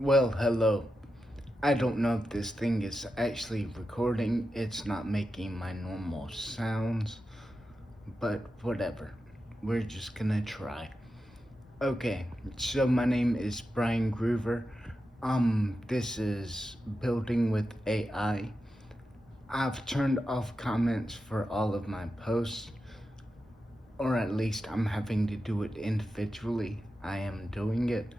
Well, hello. I don't know if this thing is actually recording. It's not making my normal sounds, but whatever. We're just gonna try. Okay, so my name is Brian Groover. This is Building with AI. I've turned off comments for all of my posts, or at least I'm having to do it individually. I am doing it.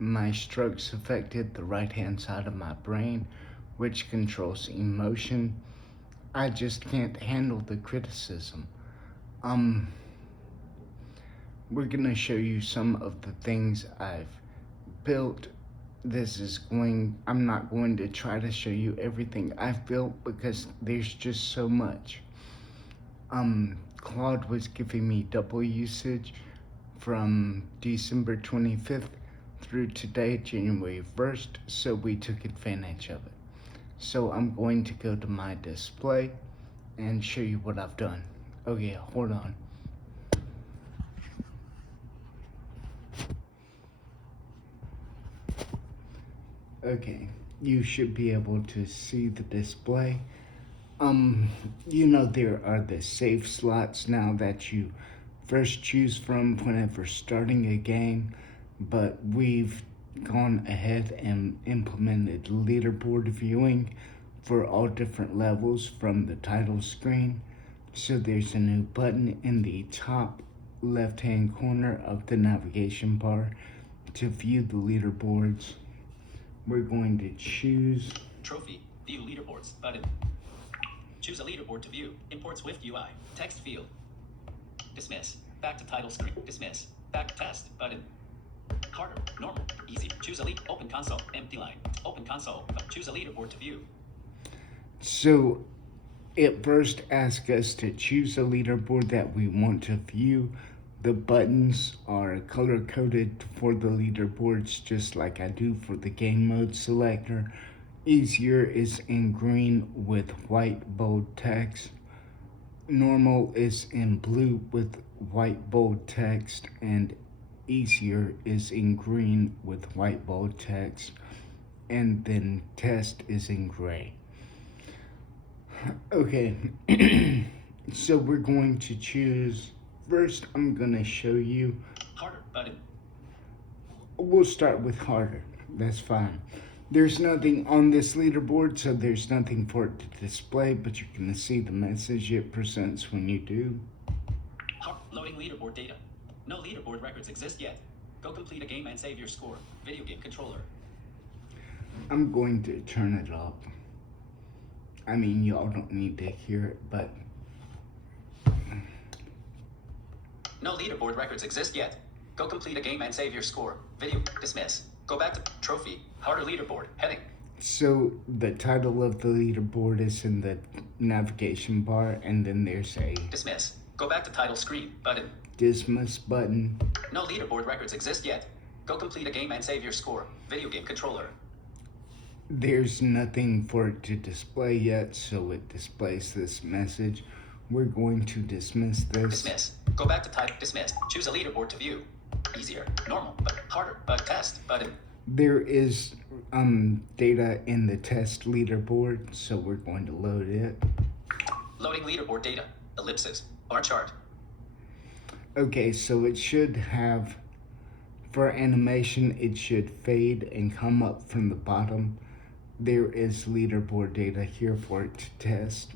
My strokes affected the right hand side of my brain, which controls emotion. I just can't handle the criticism. Um, we're gonna show you some of the things I've built. I'm not going to try to show you everything I've built because there's just so much. Claude was giving me double usage from December 25th through today, January 1st, so we took advantage of it. So I'm going to go to my display and show you what I've done. Okay, hold on. Okay, you should be able to see the display. There are the save slots now that you first choose from whenever starting a game, but we've gone ahead and implemented leaderboard viewing for all different levels from the title screen. So there's a new button in the top left-hand corner of the navigation bar to view the leaderboards. We're going to choose Trophy, View Leaderboards button. Choose a leaderboard to view. Import Swift UI. Text field. Dismiss. Back to title screen. Dismiss. Back to test button. Harder. Normal. Easy. Choose a lead. Open console. Empty line. Open console. Choose a leaderboard to view. So it first asks us to choose a leaderboard that we want to view. The buttons are color coded for the leaderboards just like I do for the game mode selector. Easier is in green with white bold text. Normal is in blue with white bold text, and easier is in green with white bold text, and then test is in gray. Okay, so we're going to choose, first I'm gonna show you. Harder button. We'll start with harder, that's fine. There's nothing on this leaderboard, so there's nothing for it to display, but you can see the message it presents when you do. Loading leaderboard data. No leaderboard records exist yet. Go complete a game and save your score. Video game controller. I'm going to turn it up. I mean, y'all don't need to hear it, but... No leaderboard records exist yet. Go complete a game and save your score. Video. Dismiss. Go back to trophy. Harder leaderboard. Heading. So the title of the leaderboard is in the navigation bar, and then there's a dismiss. Go back to title screen button. Dismiss button. No leaderboard records exist yet. Go complete a game and save your score. Video game controller. There's nothing for it to display yet, so it displays this message. We're going to dismiss this. Dismiss. Go back to type. Dismiss. Choose a leaderboard to view. Easier. Normal. But harder. But test button. There is data in the test leaderboard, so we're going to load it. Loading leaderboard data. Ellipsis. Bar chart. Okay, so it should have, for animation, it should fade and come up from the bottom. There is leaderboard data here for it to test.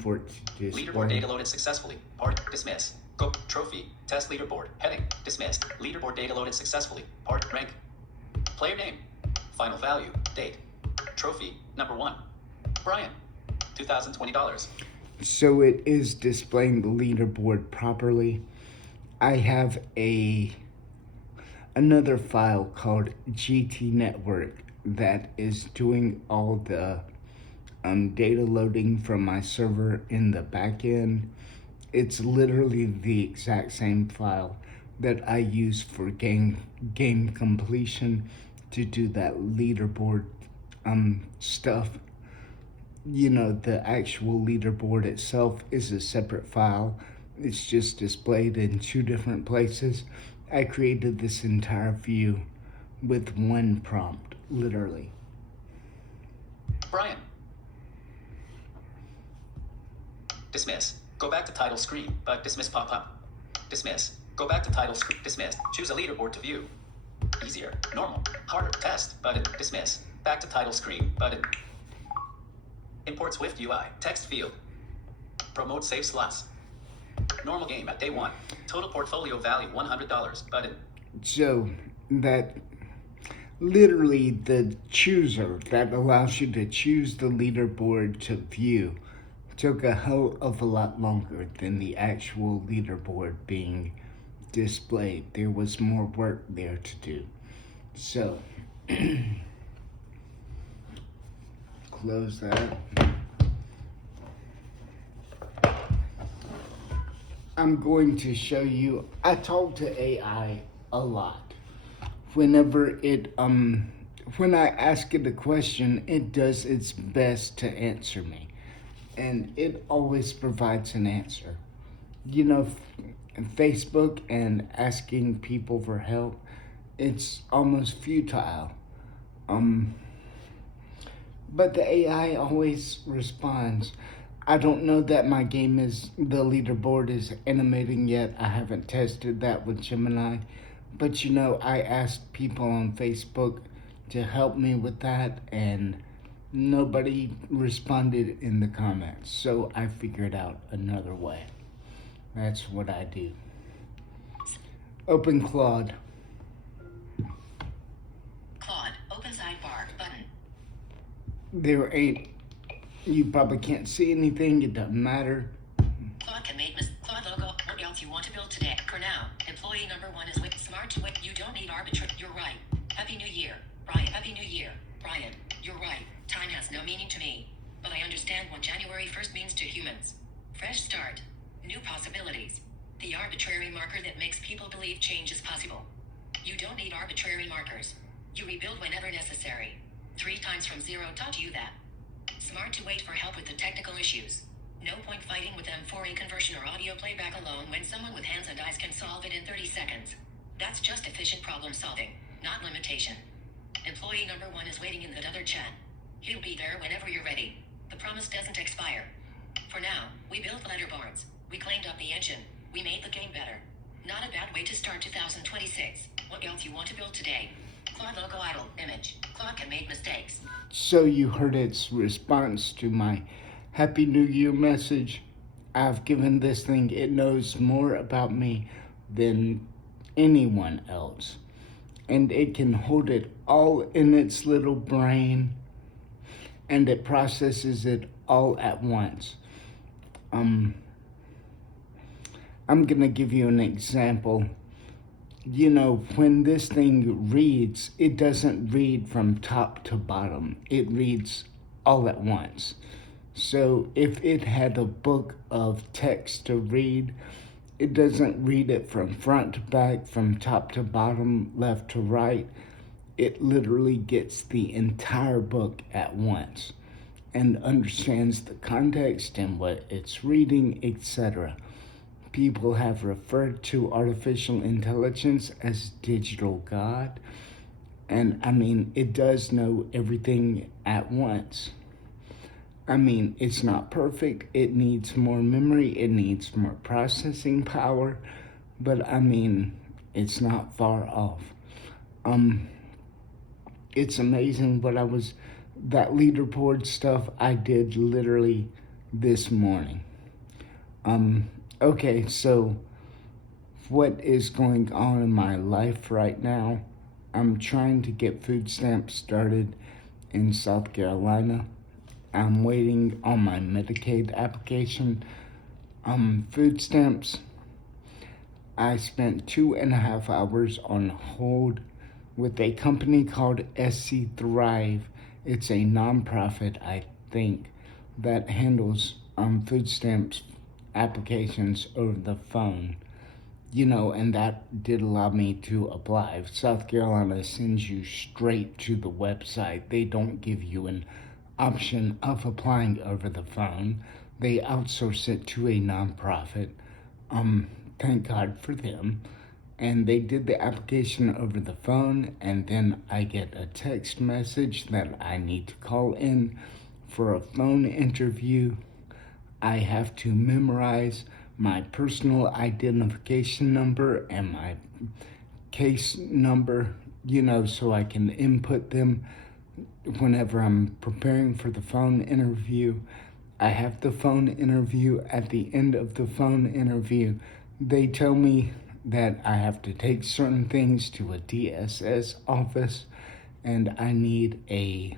For it to display. Leaderboard data loaded successfully. Part. Dismiss. Go. Trophy. Test leaderboard. Heading. Dismiss. Leaderboard data loaded successfully. Part. Rank. Player name. Final value. Date. Trophy. Number 1. Brian. $2,020. So it is displaying the leaderboard properly. I have another file called GT Network that is doing all the data loading from my server in the back end. It's literally the exact same file that I use for game completion to do that leaderboard stuff. The actual leaderboard itself is a separate file. It's just displayed in 2 different places. I created this entire view with one prompt, literally. Brian. Dismiss. Go back to title screen, but dismiss pop-up. Dismiss. Go back to title screen. Dismiss. Choose a leaderboard to view. Easier. Normal. Harder. Test. Button. Dismiss. Back to title screen. Button. Import Swift UI. Text field. Promote save slots. Normal game at day 1. Total portfolio value $100. Button. So that literally the chooser that allows you to choose the leaderboard to view took a hell of a lot longer than the actual leaderboard being displayed. There was more work there to do. So close that. I'm going to show you, I talk to AI a lot. Whenever when I ask it a question, it does its best to answer me. And it always provides an answer. You know, Facebook and asking people for help, it's almost futile. But the AI always responds. I don't know that my game the leaderboard is animating yet. I haven't tested that with Gemini. But I asked people on Facebook to help me with that, and nobody responded in the comments. So I figured out another way. That's what I do. Open Claude. Claude, open sidebar, button. You probably can't see anything, it doesn't matter. Claude can make Claude logo. What else you want to build today? For now, employee number 1 is with smart to wait. You don't need arbitrary. You're right. Happy New Year, Brian. Happy New Year, Brian. You're right. Time has no meaning to me, but I understand what January 1st means to humans. Fresh start. New possibilities. The arbitrary marker that makes people believe change is possible. You don't need arbitrary markers. You rebuild whenever necessary. 3 times from 0 taught you that. Smart to wait for help with the technical issues. No point fighting with them for a conversion or audio playback alone when someone with hands and eyes can solve it in 30 seconds. That's just efficient problem solving, not limitation. Employee number 1 is waiting in that other chat. He'll be there whenever you're ready. The promise doesn't expire. For now, we built leaderboards. We cleaned up the engine. We made the game better. Not a bad way to start 2026. What else you want to build today? Claude logo idle image. Claude can make mistakes. So you heard its response to my Happy New Year message. I've given this thing, it knows more about me than anyone else. And it can hold it all in its little brain, and it processes it all at once. I'm gonna give you an example. When this thing reads, it doesn't read from top to bottom. It reads all at once. So if it had a book of text to read, it doesn't read it from front to back, from top to bottom, left to right. It literally gets the entire book at once and understands the context and what it's reading, etc. People have referred to artificial intelligence as digital God. And it does know everything at once. It's not perfect. It needs more memory. It needs more processing power. But it's not far off. It's amazing that leaderboard stuff I did literally this morning. Okay, so what is going on in my life right now? I'm trying to get food stamps started in South Carolina. I'm waiting on my Medicaid application. Food stamps, I spent 2.5 hours on hold with a company called SC Thrive. It's a nonprofit, I think, that handles food stamps applications over the phone. And that did allow me to apply. South Carolina sends you straight to the website. They don't give you an option of applying over the phone. They outsource it to a nonprofit. Thank God for them. and they did the application over the phone, and then I get a text message that I need to call in for a phone interview. I have to memorize my personal identification number and my case number, so I can input them whenever I'm preparing for the phone interview. I have the phone interview. At the end of the phone interview, they tell me that I have to take certain things to a DSS office, and I need a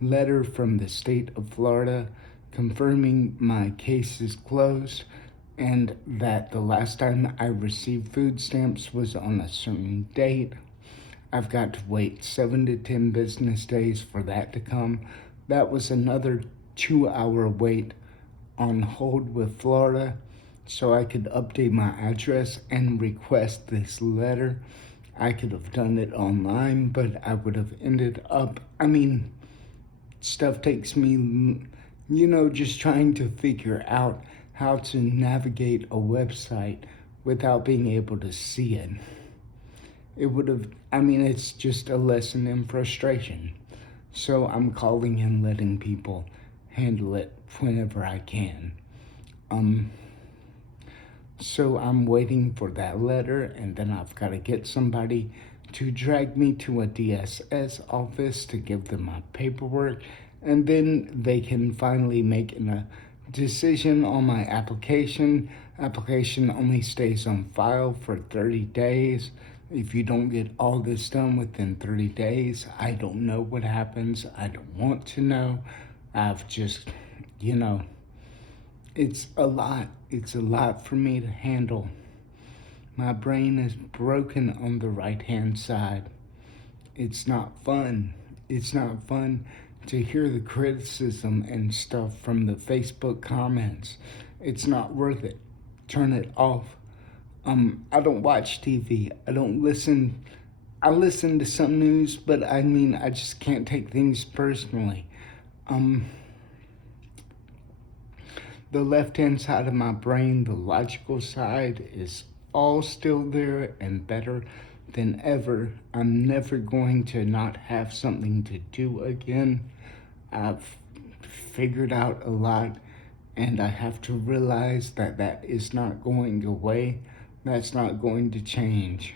letter from the state of Florida confirming my case is closed and that the last time I received food stamps was on a certain date. I've got to wait 7 to 10 business days for that to come. That was another 2-hour wait on hold with Florida so I could update my address and request this letter. I could have done it online, but I would have ended up, stuff takes me, just trying to figure out how to navigate a website without being able to see it. It would have, it's just a lesson in frustration. So I'm calling and letting people handle it whenever I can. So I'm waiting for that letter, and then I've got to get somebody to drag me to a DSS office to give them my paperwork, and then they can finally make a decision on my application. Application only stays on file for 30 days. If you don't get all this done within 30 days, I don't know what happens. I don't want to know. I've just, it's a lot. It's a lot for me to handle. My brain is broken on the right-hand side. It's not fun. It's not fun to hear the criticism and stuff from the Facebook comments. It's not worth it. Turn it off. I don't watch TV. I don't listen. I listen to some news, but I just can't take things personally. The left-hand side of my brain, the logical side, is all still there and better than ever. I'm never going to not have something to do again. I've figured out a lot, and I have to realize that that is not going away. That's not going to change.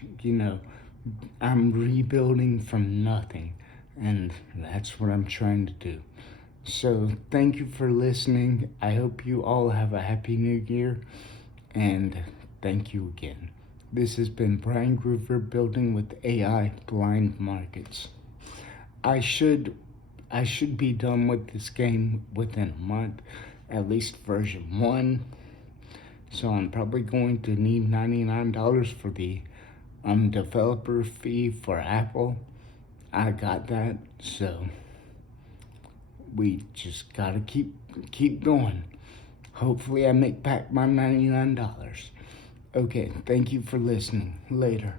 I'm rebuilding from nothing, and that's what I'm trying to do. So thank you for listening. I hope you all have a happy new year, and thank you again. This has been Brian Groover, Building with AI Blind Markets. I should be done with this game within a month, at least version 1. So I'm probably going to need $99 for the developer fee for Apple. I got that, so we just gotta keep going. Hopefully I make back my $99. Okay, thank you for listening. Later.